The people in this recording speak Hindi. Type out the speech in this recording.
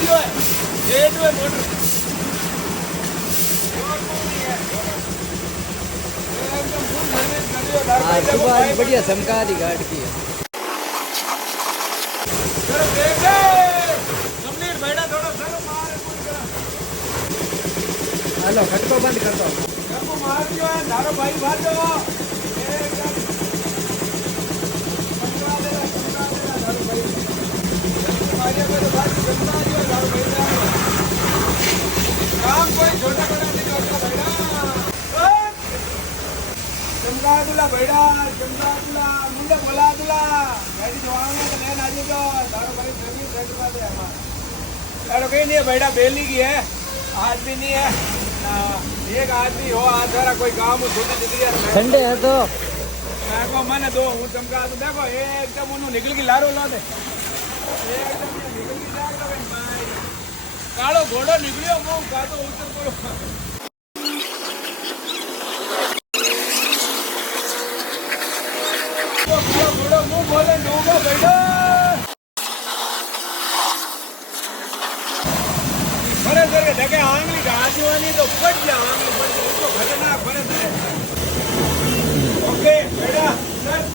दियो है ये जो है मोटर एकदम फुल सर्विस कर दियो दारू हाँ भाई देखो सुबह आज भाई बढ़िया चमका दी गाड़ की है। चलो देख ले कंप्लीट बैठा थोड़ा सर मार पूरी करा हेलो खटको बंद कर दो। सबको मार दियो है दारू भाई भाग जाओ एकदम चमका देना दारू भाई मारिया पे तो बात चमका दियो दारू भाई काम कोई छोटा बड़ा नहीं करता बेटा चमका दूला बेटा चमका दूला मुंडे बोला दूला गाड़ी जवान तो लेन आ जाओ दारू भाई जमीन सेट कर दे हमारा यार कहीं नहीं है बेटा बेली की है आदमी नहीं है एक आदमी हो आज सारा कोई काम हो छोटी जिंदगी है संडे है तो देखो मैंने दो हूँ चमका दूं देखो एकदम उन्होंने निकल की लारो ला दे एकदम निकल की जा भाई कालो घोड़ो निकलियो मुंह का तो उतर पड़ो घोड़ो मुंह बोले डूबो बैठो फरे सर देखे आंगली घास वाली तो फट जा आंगली फट जा उसको खतरनाक फरे सर ओके बेटा सर